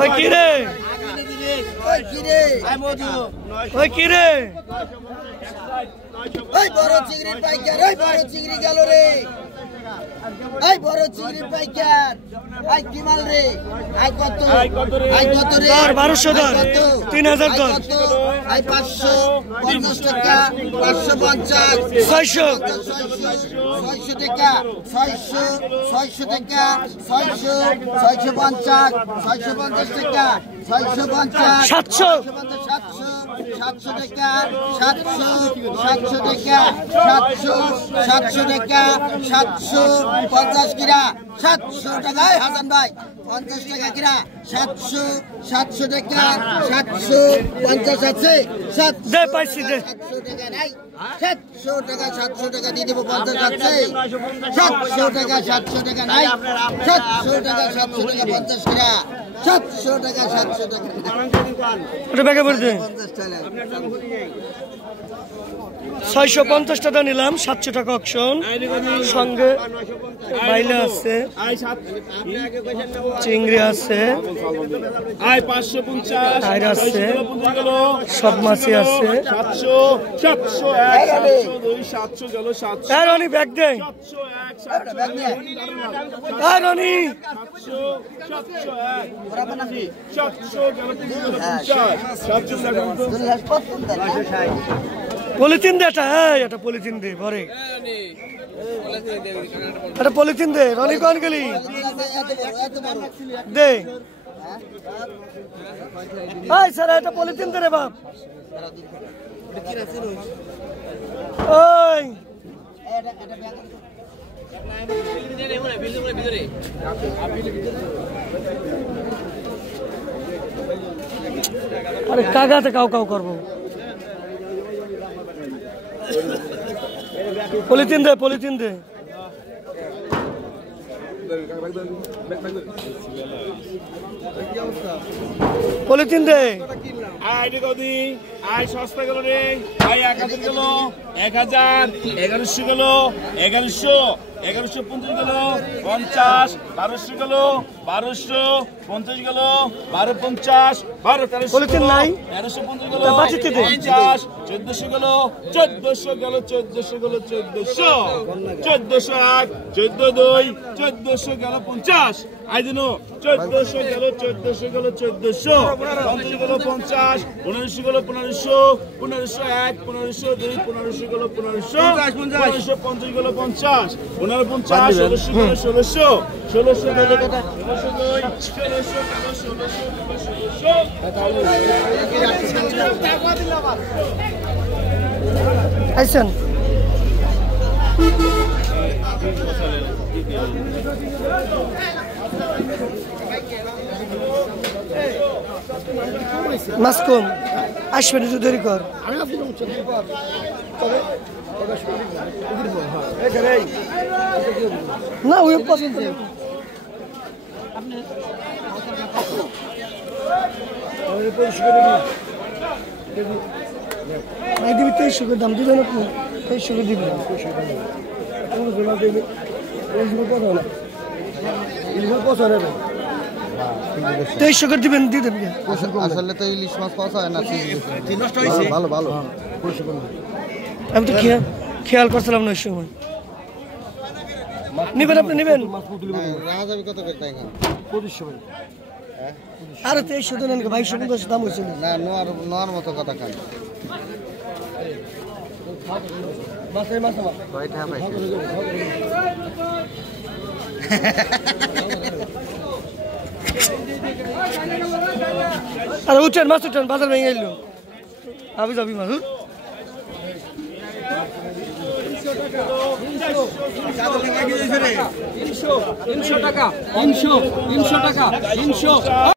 ওই কি রে ওই কি রে ওই বড় চিংড়ি পাইকার ওই বড় চিংড়ি গেল রে এই বড় চিংড়ি পাইকার আই কি মাল রে আই কত রে 1200 ধর 3000 ধর আই 550 টাকা 550 600 টাকা 600 টাকা 650 টাকা 650 700 700 টাকা 700 টাকা 700 টাকা 750 কিরা 700 টাকা হাসান ভাই 50 টাকা কিরা 700 টাকা 750 আছে 700 দে পাইছি দে 700 টাকা নাই 700 টাকা 700 টাকা দিয়ে দেব 50 আছে 700 টাকা 700 টাকা নাই 700 টাকা 700 টাকা 50 কিরা 700 টাকা 700 টাকা ওটা ব্যাগে ভরে দে 50 টাকা 650 টাকা নিলাম 700 টাকা অকশন সঙ্গে বাইলা আছে চিংড়ি আছে আই 550 টাইর আছে সব মাছই আছে 700 700 গেল 700 এই রনি ব্যাগ দে 701 এই রনি 700 পলিথিন দে এটা পলিথিন দে ভরে এটা পলিথিন দে রনি কোন গেলি দে এই স্যার এটা পলিথিন দে রে বাপ ওই আরে কাগাতে কাউ কাউ করবো পলিথিন দে পলিথিন দে আই কদি আই সস্তা গেল রে আই 1000 গেল 1000 1100 গেল 1150 গেল 50 1200 গেল 1200 50 গেল 1250 12 পলিথিন নাই 1350 গেল বাঁচিতে দে 50 1400 গেল 1400 গেল 1400 গেল 1400 1401 1400 গেল 50 আই দিনো 1400 গেল 1400 গেল 1400 50 গেল 50 1500 গেল 1500 1501 1502 1500 গেল 1500 1550 গেল 50 1550 1600 গেল 1600 1600 গেল 1600 আইছেন মাছ কম আসবেন একটু দেরি কর না ওই পছন্দ দিবি 2300 দাম দিবেন আপনি 2300 দিবেন 2300 করে দিবেন দিয়ে দেবেন আসলে তো ইলিশ মাছ পাওয়া হয় না ভালো ভালো আমি তো খেয়াল করছিলাম না ওই সময় নিবেন আপনি নিবেন কত করে তাই আরে 2300 দেন 2250 দাম হয়েছিল না নোয়ার মতো কথা খান আরে উঠেন মাছ উঠেন বাজার ভেঙে এলো আবি যাবি মাছ 300 টাকা 300 টাকা 300